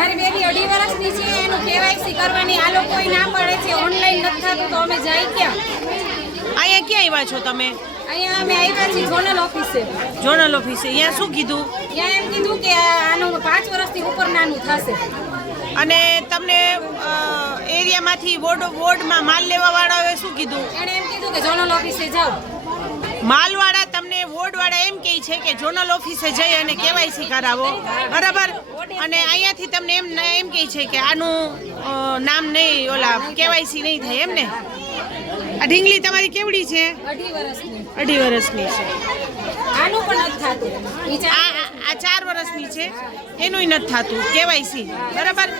મારી બેબી 2.5 વર્ષની છે, એનું કેવાયસી કરવાની આ લોકોએ ના પડે છે, ઓનલાઈન નથી થતું તો અમે જાય ક્યાં? અહીંયા ક્યાં આવ્યા છો તમે? અહીંયા અમે આવ્યા છીએ ઝોનલ ઓફિસે. ઝોનલ ઓફિસે અહીંયા શું કીધું? ત્યાં એમ કીધું કે આનું 5 વર્ષથી ઉપર નાનું થશે. અને તમને એરિયામાંથી વોર્ડમાં માલ લેવા વાળાએ શું કીધું? એણે એમ કીધું કે ઝોનલ ઓફિસે જાઓ. માલવાળા તમને વોર્ડવાળા એમ કહે છે કે ઝોનલ ઓફિસે જઈ અને કેવાયસી કરાવો, બરાબર? અને અહીંયાથી તમને એમ કહે છે કે આનું નામ નહીં, ઓલા કેવાયસી નહીં થાય, એમ ને? આ ઢીંગલી તમારી કેવડી છે? 2.5 વર્ષની. 2.5 વર્ષની છે. આનું પણ નથી થતું. આ 4 વર્ષની છે, એનું નથી થતું કેવાયસી, બરાબર?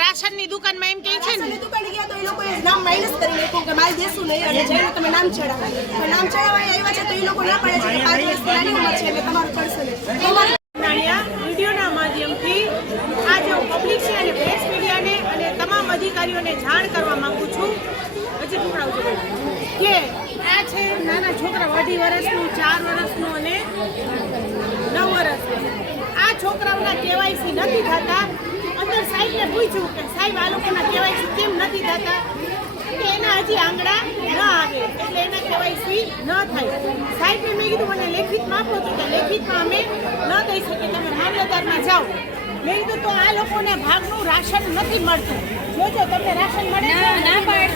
રાશનની દુકાનમાં એમ કહે છે ને, દુકાન ગયા તો એ લોકોએ નામ માઇનસ કરી નાખ્યું કે માલ દેશું નહીં અને જઈને તમે નામ ચડાવો. નામ ચડાવવા આવ્યા છે તો એ લોકો ના પડે છે કે 5 વર્ષની નાની ઉંમર છે એટલે તમારું ચડશે નહીં. વિડીયોના માધ્યમથી આ જે પબ્લિક છે અને પ્રેસ મીડિયાને અને તમામ અધિકારીઓને જાણ કરવા માંગુ છું, હજી ટુકડાવજો કે આ છે નાના છોકરા 2.5 વર્ષનું, 4 વર્ષનું અને 9 વર્ષનું. આ છોકરાઓના કેવાયસી નથી થતા. અંદર સાહેબને પૂછ્યું કે સાહેબ આ લોકોના કેવાયસી કેમ નથી થતા, કે એના હજી આંગળા ન આવે એટલે એના કેવાયસી ન થાય. સાહેબને મેં કીધું મને લેખિતમાં આપો તો કે લેખિતમાં અમે ન દઈ શકીએ, તમે મામલતદારમાં જાઓ. મેં કીધું તો આ લોકોને ભાગનું રાશન નથી મળતું. જોજો તમને રાશન મળે છે?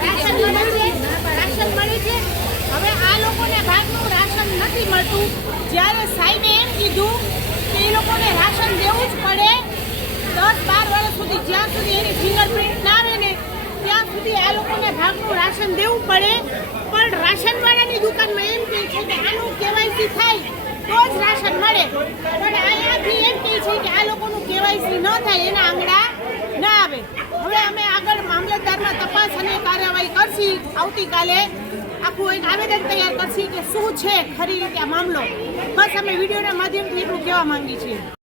રાશન મળે છે, રાશન મળે છે. હવે આ લોકોને ભાગનું રાશન નથી મળતું. જ્યારે સાહેબે એમ કીધું કે એ લોકોને રાશન દેવું જ પડે 10-12 વર્ષ સુધી, જ્યાં સુધી એની ફિંગરપ્રિન્ટ ના આવે ને ત્યાં સુધી આ લોકોને ભાગનું રાશન દેવું પડે. પણ રાશનવાળાની દુકાનમાં એમ કહે છે કે આનું કેવાયસી થાય તો જ રાશન મળે. પણ અહીંયાથી એમ કહે છે કે આ લોકોનું કેવાયસી ન થાય, એના આંગળા ના આવે. હવે અમે આગળ મામલતદારમાં તપાસ અને કાર્યવાહી કરશી. આવતીકાલે આખું એક આવેદન તૈયાર કરશી કે શું છે ખરી રીતે આ મામલો. બસ અમે વિડીયોના માધ્યમથી એટલું કહેવા માંગીએ છીએ.